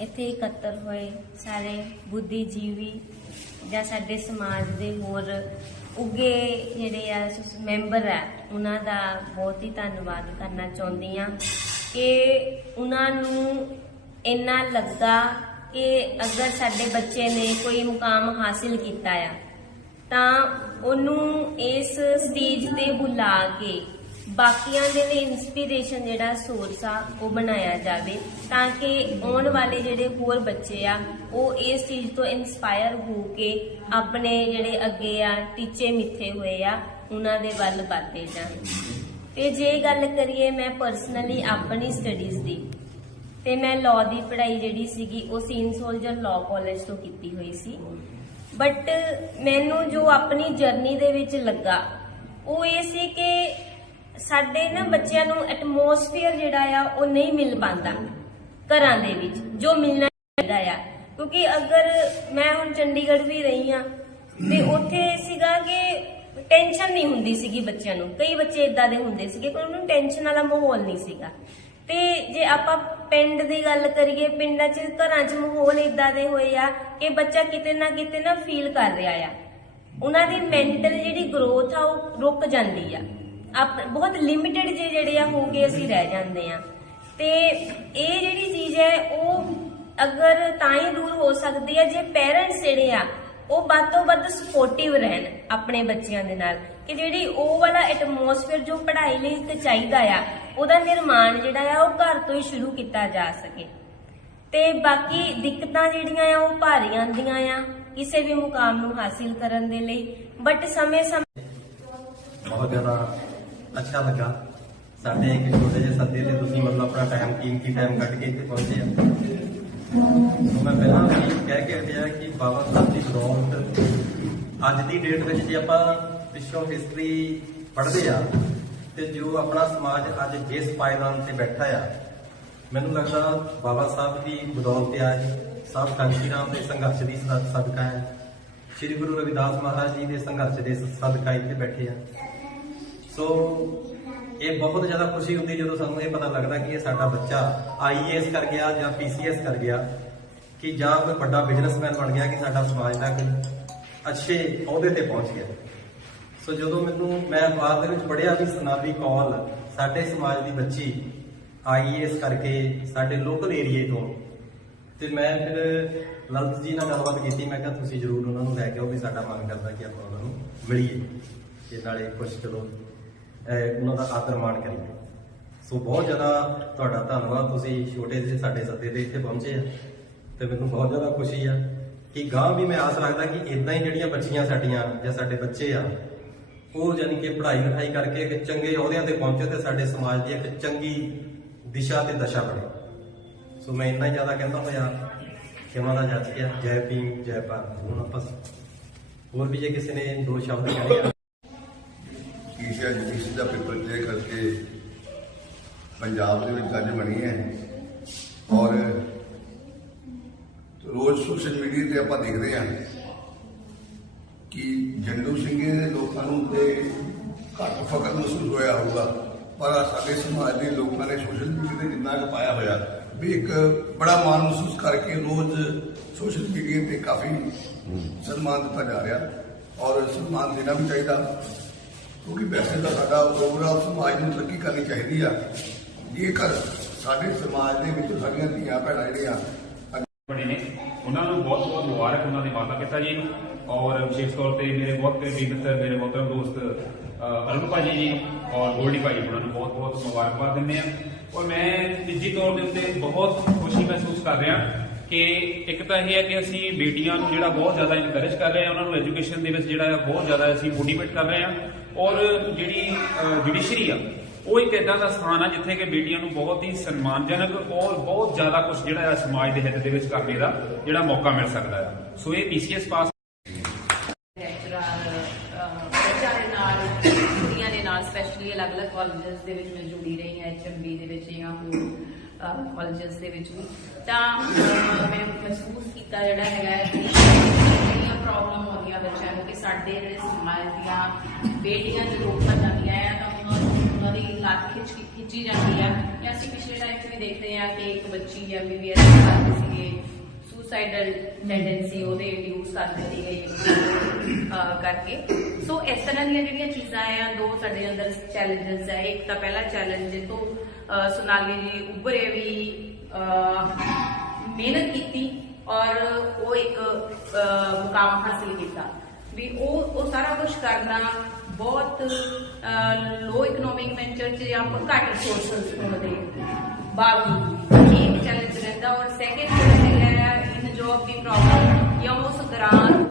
ਇੱਥੇ ਇਕੱਤਰ ਹੋਏ ਸਾਰੇ ਬੁੱਧੀਜੀਵੀ ਜਾਂ ਸਾਡੇ ਸਮਾਜ ਦੇ ਹੋਰ ਉੱਗੇ ਜਿਹੜੇ ਆ ਮੈਂਬਰ ਆ, ਉਹਨਾਂ ਦਾ ਬਹੁਤ ਹੀ ਧੰਨਵਾਦ ਕਰਨਾ ਚਾਹੁੰਦੀ ਆ ਕਿ ਉਹਨਾਂ ਨੂੰ ਇੰਨਾ ਲੱਗਾ ਕਿ ਅਗਰ ਸਾਡੇ ਬੱਚੇ ਨੇ ਕੋਈ ਮੁਕਾਮ ਹਾਸਿਲ ਕੀਤਾ ਆ, ਤਾਂ ਉਹਨੂੰ ਇਸ ਸਟੇਜ ਤੇ ਬੁਲਾ ਕੇ ਬਾਕੀਆਂ ਦੇ ਲਈ ਇਨਸਪੀਰੇਸ਼ਨ ਜਿਹੜਾ ਸੋਰਸ ਆ, ਉਹ ਬਣਾਇਆ ਜਾਵੇ ਤਾਂ ਕਿ ਆਉਣ ਵਾਲੇ ਜਿਹੜੇ ਹੋਰ ਬੱਚੇ ਆ, ਉਹ ਇਸ ਚੀਜ਼ ਤੋਂ ਇਨਸਪਾਇਰ ਹੋ ਕੇ ਆਪਣੇ ਜਿਹੜੇ ਅੱਗੇ ਆ, ਟੀਚੇ ਮਿੱਥੇ ਹੋਏ ਆ, ਉਹਨਾਂ ਦੇ ਵੱਲ ਵਧਦੇ ਜਾਣ। ਤੇ ਜੇ ਗੱਲ ਕਰੀਏ ਮੈਂ ਪਰਸਨਲੀ ਆਪਣੀ ਸਟੱਡੀਜ਼ ਦੀ, ਤੇ ਮੈਂ ਲਾਅ ਦੀ ਪੜ੍ਹਾਈ ਜਿਹੜੀ ਸੀਗੀ, ਉਹ ਸੀਨ ਸੋਲਜਰ ਲਾਅ ਕਾਲਜ ਤੋਂ ਕੀਤੀ ਹੋਈ ਸੀ। ਬਟ ਮੈਨੂੰ ਜੋ ਆਪਣੀ ਜਰਨੀ ਦੇ ਵਿੱਚ ਲੱਗਾ, ਉਹ ਇਹ ਸੀ ਕਿ ਸਾਡੇ ਨਾ ਬੱਚਿਆਂ ਨੂੰ ਐਟਮੋਸਫੀਅਰ ਜਿਹੜਾ ਆ, ਉਹ ਨਹੀਂ ਮਿਲ ਪਾਉਂਦਾ ਘਰਾਂ ਦੇ ਵਿੱਚ, ਜੋ ਮਿਲਣਾ ਚਾਹੀਦਾ ਆ। ਕਿਉਂਕਿ ਅਗਰ ਮੈਂ ਹੁਣ ਚੰਡੀਗੜ੍ਹ ਵੀ ਰਹੀ ਆ ਤੇ ਉੱਥੇ ਸੀਗਾ ਕਿ ਟੈਨਸ਼ਨ ਨਹੀਂ ਹੁੰਦੀ ਸੀਗੀ ਬੱਚਿਆਂ ਨੂੰ। ਕਈ ਬੱਚੇ ਇਦਾਂ ਦੇ ਹੁੰਦੇ ਸੀਗੇ ਕਿ ਉਹਨਾਂ ਨੂੰ ਟੈਨਸ਼ਨ ਵਾਲਾ ਮਾਹੌਲ ਨਹੀਂ ਸੀਗਾ। ਤੇ ਜੇ ਆਪਾਂ ਪਿੰਡ ਦੀ ਗੱਲ ਕਰੀਏ, ਪਿੰਡਾਂ 'ਚ, ਘਰਾਂ 'ਚ ਮਾਹੌਲ ਇਦਾਂ ਦੇ ਹੋਏ ਆ ਕਿ ਬੱਚਾ ਕਿਤੇ ਨਾ ਕਿਤੇ ਨਾ ਫੀਲ ਕਰ ਰਿਹਾ ਆ। ਉਹਨਾਂ ਦੀ ਮੈਂਟਲ ਜਿਹੜੀ ਗਰੋਥ ਆ, ਉਹ ਰੁਕ ਜਾਂਦੀ ਆ। ਆਪ ਬਹੁਤ ਲਿਮਿਟਿਡ ਜੇ ਜਿਹੜੇ ਆ ਹੋ ਅਸੀਂ ਰਹਿ ਜਾਂਦੇ ਆ। ਤੇ ਇਹ ਜਿਹੜੀ ਚੀਜ਼ ਹੈ, ਉਹ ਅਗਰ ਤਾਂ ਹੀ ਦੂਰ ਹੋ ਸਕਦੀ ਹੈ, ਜੇ ਪੇਰੈਂਟਸ ਜਿਹੜੇ ਆ, ਉਹ ਵੱਧ ਵੱਧ ਸਪੋਰਟਿਵ ਰਹਿਣ ਆਪਣੇ ਬੱਚਿਆਂ ਦੇ ਨਾਲ। ਕਿ ਜਿਹੜੀ ਉਹ ਵਾਲਾ ਐਟਮੋਸਫੇਅਰ ਜੋ ਪੜ੍ਹਾਈ ਲਈ ਇੱਕ ਚਾਹੀਦਾ ਆ, ਉਹਦਾ ਨਿਰਮਾਣ ਜਿਹੜਾ ਆ, ਉਹ ਘਰ ਤੋਂ ਹੀ ਸ਼ੁਰੂ ਕੀਤਾ ਜਾ ਸਕੇ। ਤੇ ਬਾਕੀ ਦਿੱਕਤਾਂ ਜਿਹੜੀਆਂ ਆ, ਉਹ ਭਾਰੀ ਆਉਂਦੀਆਂ ਆ, ਕਿਸੇ ਵੀ ਮੁਕਾਮ ਨੂੰ ਹਾਸਿਲ ਕਰਨ ਦੇ ਲਈ। ਬਟ ਸਮੇਂ-ਸਮੇਂ ਬਹੁਤ ਜ਼ਿਆਦਾ ਅੱਛਾ ਲੱਗਾ। ਸਾਡੇ ਇੱਕ ਛੋਟੇ ਜਿਹੇ ਸੱਦੇ ਤੇ ਤੁਸੀਂ ਮਤਲਬ ਆਪਣਾ ਟਾਈਮ ਕੀਮਤੀ ਟਾਈਮ ਕੱਢ ਕੇ ਇੱਥੇ ਪਹੁੰਚੇ ਆ। ਮੈਂ ਪਹਿਲਾਂ ਵੀ ਕਹਿ ਕੇ ਹਟਿਆ ਕਿ ਬਾਬਾ ਸਾਹਿਬ ਦੀ ਬਦੌਲਤ ਅੱਜ ਦੀ ਡੇਟ ਵਿੱਚ ਜੇ ਆਪਾਂ ਪਿੱਛੋਂ ਹਿਸਟਰੀ ਪੜ੍ਹਦੇ ਆ, ਤੇ ਜੋ ਆਪਣਾ ਸਮਾਜ ਅੱਜ ਜਿਸ ਪਾਇਦਾਨ ਤੇ ਬੈਠਾ ਆ, ਮੈਨੂੰ ਲੱਗਦਾ ਬਾਬਾ ਸਾਹਿਬ ਦੀ ਬਦੌਲਤ ਆ ਇਹ ਸਭ ਕਾਂਸ਼ੀ ਰਾਮ ਦੇ ਸੰਘਰਸ਼ ਦੀ ਸਦ- ਸਦਕਾ ਹੈ। ਸ੍ਰੀ ਗੁਰੂ ਰਵਿਦਾਸ ਮਹਾਰਾਜ ਜੀ ਦੇ ਸੰਘਰਸ਼ ਦੇ ਸਦਕਾ ਇੱਥੇ ਬੈਠੇ ਆ। ਸੋ ਇਹ ਬਹੁਤ ਜ਼ਿਆਦਾ ਖੁਸ਼ੀ ਹੁੰਦੀ ਜਦੋਂ ਸਾਨੂੰ ਇਹ ਪਤਾ ਲੱਗਦਾ ਕਿ ਇਹ ਸਾਡਾ ਬੱਚਾ ਆਈਏਐਸ ਕਰ ਗਿਆ ਜਾਂ ਪੀਸੀਐਸ ਕਰ ਗਿਆ ਕਿ ਜਾਂ ਕੋਈ ਵੱਡਾ ਬਿਜ਼ਨਸਮੈਨ ਬਣ ਗਿਆ ਕਿ ਸਾਡਾ ਸਮਾਜ ਦਾ ਕੋਈ ਅੱਛੇ ਅਹੁਦੇ ਤੇ ਪਹੁੰਚ ਗਿਆ। ਸੋ ਜਦੋਂ ਮੈਨੂੰ, ਮੈਂ ਅਖਬਾਰ ਦੇ ਵਿੱਚ ਪੜ੍ਹਿਆ ਵੀ ਸਨਾਬੀ ਕੌਲ ਸਾਡੇ ਸਮਾਜ ਦੀ ਬੱਚੀ ਆਈਏਐਸ ਕਰਕੇ ਸਾਡੇ ਲੋਕਲ ਏਰੀਏ ਤੋਂ, ਤੇ ਮੈਂ ਫਿਰ ਲਲਤ ਜੀ ਨਾਲ ਗੱਲਬਾਤ ਕੀਤੀ, ਮੈਂ ਕਿਹਾ ਤੁਸੀਂ ਜਰੂਰ ਉਹਨਾਂ ਨੂੰ ਲੈ ਕੇ ਆਓ ਵੀ ਸਾਡਾ ਮਨ ਕਰਦਾ ਕਿ ਆਪਾਂ ਉਹਨਾਂ ਨੂੰ ਮਿਲੀਏ। ਤੇ ਨਾਲੇ ਕੁਝ ਚਲੋ। ਉਹਨਾਂ ਦਾ ਆਦਰ ਮਾਣ ਕਰੀਏ। ਸੋ ਬਹੁਤ ਜ਼ਿਆਦਾ ਤੁਹਾਡਾ ਧੰਨਵਾਦ, ਤੁਸੀਂ ਛੋਟੇ ਜਿਹੇ ਸਾਡੇ ਸੱਦੇ ਤੇ ਇੱਥੇ ਪਹੁੰਚੇ ਆ ਤੇ ਮੈਨੂੰ ਬਹੁਤ ਜ਼ਿਆਦਾ ਖੁਸ਼ੀ ਆ ਕਿ ਗਾਂ ਵੀ ਮੈਂ ਆਸ ਰੱਖਦਾ ਕਿ ਇਦਾਂ ਹੀ ਜਿਹੜੀਆਂ ਬੱਚੀਆਂ ਸਾਡੀਆਂ ਜਾਂ ਸਾਡੇ ਬੱਚੇ ਆ, ਉਹ ਜਾਨੀ ਕਿ ਪੜ੍ਹਾਈ ਲਿਖਾਈ ਕਰਕੇ ਇੱਕ ਚੰਗੇ ਅਹੁਦਿਆਂ ਤੇ ਪਹੁੰਚੇ ਤੇ ਸਾਡੇ ਸਮਾਜ ਦੀ ਇੱਕ ਚੰਗੀ ਦਿਸ਼ਾ ਤੇ ਦਸ਼ਾ ਬਣੇ। ਸੋ ਮੈਂ ਇੰਨਾ ਹੀ ਜ਼ਿਆਦਾ ਕਹਿੰਦਾ ਹੋਇਆ, ਖਿਮਾ ਦਾ ਜੱਜ ਗਿਆ ਜੈ ਭੀਮ, ਜੈ ਭਾਰਤ। ਹੁਣ ਆਪਾਂ ਹੋਰ ਵੀ ਜੇ ਕਿਸੇ ਨੇ ਦੋ ਸ਼ਬਦ ਕਹਿਣੇ ਆ ਈਸ਼ਾ ਯੂਨੀਵਰਸਿਟੀ ਦਾ ਪੇਪਰ ਕਲੀਅਰ ਕਰਕੇ ਪੰਜਾਬ ਦੇ ਵਿੱਚ ਜੱਜ ਬਣੀ ਹੈ। ਔਰ ਰੋਜ਼ ਸੋਸ਼ਲ ਮੀਡੀਆ ਤੇ ਆਪਾਂ ਦੇਖਦੇ ਹਾਂ ਕਿ ਜੰਡੂ ਸਿੰਘ ਦੇ ਲੋਕਾਂ ਨੂੰ ਤੇ ਘੱਟ ਫਕਰ ਮਹਿਸੂਸ ਹੋਇਆ ਹੋਊਗਾ। ਪਰ ਸਾਡੇ ਸਮਾਜ ਦੇ ਲੋਕਾਂ ਨੇ ਸੋਸ਼ਲ ਮੀਡੀਆ ਤੇ ਜਿੰਨਾ ਕੁ ਪਾਇਆ ਹੋਇਆ, ਵੀ ਇੱਕ ਬੜਾ ਮਾਣ ਮਹਿਸੂਸ ਕਰਕੇ ਰੋਜ਼ ਸੋਸ਼ਲ ਮੀਡੀਆ ਤੇ ਕਾਫੀ ਸਨਮਾਨ ਦਿੱਤਾ ਜਾ ਰਿਹਾ। ਔਰ ਸਨਮਾਨ ਦੇਣਾ ਵੀ ਚਾਹੀਦਾ। ਕਿਉਂਕਿ ਵੈਸੇ ਤਾਂ ਸਾਡਾ ਓਵਰਆਲ ਸਮਾਜ ਨੂੰ ਤਰੱਕੀ ਕਰਨੀ ਚਾਹੀਦੀ ਆ। ਜੇਕਰ ਸਾਡੇ ਸਮਾਜ ਦੇ ਵਿੱਚ ਸਾਡੀਆਂ ਧੀਆਂ ਭੈਣਾਂ ਜਿਹੜੀਆਂ ਬਣੇ ਨੇ, ਉਹਨਾਂ ਨੂੰ ਬਹੁਤ ਬਹੁਤ ਮੁਬਾਰਕ ਉਹਨਾਂ ਦੇ ਮਾਤਾ ਪਿਤਾ ਜੀ ਨੂੰ। ਔਰ ਵਿਸ਼ੇਸ਼ ਤੌਰ ਤੇ ਮੇਰੇ ਬਹੁਤ ਕਰੀਬੀ ਮਿੱਤਰ, ਮੇਰੇ ਮੁਹਤਰਮ ਦੋਸਤ ਅਰੁਣ ਭਾਜੀ ਜੀ ਨੂੰ ਔਰ ਗੋਲਡੀ ਭਾਜੀ, ਉਹਨਾਂ ਨੂੰ ਬਹੁਤ ਬਹੁਤ ਮੁਬਾਰਕਬਾਦ ਦਿੰਦੇ ਆ ਔਰ ਮੈਂ ਨਿੱਜੀ ਤੌਰ ਦੇ ਉੱਤੇ ਬਹੁਤ ਖੁਸ਼ੀ ਮਹਿਸੂਸ ਕਰ ਰਿਹਾ। ਕਿ ਇੱਕ ਤਾਂ ਇਹ ਹੈ ਕਿ ਅਸੀਂ ਬੇਟੀਆਂ ਨੂੰ ਜਿਹੜਾ ਬਹੁਤ ਜ਼ਿਆਦਾ ਇਨਕਰੇਜ ਕਰ ਰਹੇ ਹਾਂ, ਉਹਨਾਂ ਨੂੰ ਐਜੂਕੇਸ਼ਨ ਦੇ ਵਿੱਚ ਜਿਹੜਾ ਬਹੁਤ ਜ਼ਿਆਦਾ ਅਸੀਂ ਮੋਟੀਵੇਟ ਕਰ ਰਹੇ ਹਾਂ। ਔਰ ਜਿਹੜੀ ਜੁਡੀਸ਼ਰੀ ਆ, ਉਹ ਇੱਕ ਇਦਾਂ ਦਾ ਸਥਾਨ ਆ ਜਿੱਥੇ ਕਿ ਬੇਟੀਆਂ ਨੂੰ ਬਹੁਤ ਹੀ ਸਨਮਾਨਜਨਕ ਔਰ ਬਹੁਤ ਜ਼ਿਆਦਾ ਕੁਝ ਜਿਹੜਾ ਹੈ ਸਮਾਜ ਦੇ ਹਿੱਤ ਦੇ ਵਿੱਚ ਕਰਨੇ ਦਾ ਜਿਹੜਾ ਮੌਕਾ ਮਿਲ ਸਕਦਾ ਹੈ। ਸੋ ਇਹ ਪੀਸੀਐਸ ਪਾਸ ਲੈਕਚਰਰ ਬੱਚਿਆਂ ਦੇ ਨਾਲ, ਕੁੜੀਆਂ ਦੇ ਨਾਲ ਸਪੈਸ਼ਲੀ ਅਲੱਗ-ਅਲੱਗ ਕਾਲਜਸ ਦੇ ਵਿੱਚ ਮੈਂ ਜੁੜੀ ਰਹੀ ਹਾਂ ਐਚਐਮਬੀ ਦੇ ਵਿੱਚ ਜਾਂ ਹੋਰ ਕਾਲਜਸ ਦੇ ਵਿੱਚ ਵੀ। ਤਾਂ ਮੈਂ ਮਹਿਸੂਸ ਕੀਤਾ ਜਿਹੜਾ ਹੈਗਾ ਜਿਹੜੀਆਂ ਪ੍ਰੋਬਲਮ ਆਉਂਦੀਆਂ ਬੱਚਿਆਂ ਨੂੰ ਕਿ ਸਾਡੇ ਜਿਹੜੇ ਸਮਾਜ ਦੀਆਂ ਬੇਟੀਆਂ ਜਦੋਂ ਉੱਪਰ ਜਾਂਦੀਆਂ ਆ ਤਾਂ ਉਹਨਾਂ ਦੀ ਲੱਤ ਖਿੱਚ ਖਿੱਚੀ ਜਾਂਦੀ ਆ। ਜਾਂ ਅਸੀਂ ਪਿਛਲੇ ਟਾਈਮ 'ਚ ਵੀ ਦੇਖਦੇ ਆ ਕਿ ਇੱਕ ਬੱਚੀ ਐਮਬੀਬੀਐਸ ਕਰਦੇ ਸੀਗੇ ਸੁਸਾਈਡਲ ਟੈਂਡੈਂਸੀ ਉਹਦੇ ਇੰਡਿਊਸ ਕਰ ਦਿੱਤੀ ਗਈ ਕਰਕੇ। ਸੋ ਇਸ ਤਰ੍ਹਾਂ ਦੀਆਂ ਜਿਹੜੀਆਂ ਚੀਜ਼ਾਂ ਆ, ਦੋ ਸਾਡੇ ਅੰਦਰ ਚੈਲੰਜਸ ਹੈ ਇੱਕ ਤਾਂ ਪਹਿਲਾ ਚੈਲੰਜ ਤੋਂ ਅਹ ਜੀ ਉੱਭਰੇ ਵੀ ਮਿਹਨਤ ਕੀਤੀ ਔਰ ਉਹ ਇੱਕ ਮੁਕਾਮ ਹਾਸਿਲ ਕੀਤਾ। ਵੀ ਉਹ ਉਹ ਸਾਰਾ ਕੁਝ ਕਰਨਾ ਬਹੁਤ ਲੋ ਇਕਨੋਮਿਕ ਵੈਂਚਰ ਚ ਜਾਂ ਘੱਟ ਰਿਸੋਰਸਸ ਹੋਣ ਦੇ ਬਾਵਜੂਦ ਇਹ ਚੈਲੰਜ ਰਹਿੰਦਾ ਔਰ ਸੈਕੰਡ ਜਿਹੜਾ ਹੈਗਾ ਇਨ ਜੋਬ ਦੀ ਪ੍ਰੋਬਲਮ ਜਾਂ ਉਸ ਦੌਰਾਨ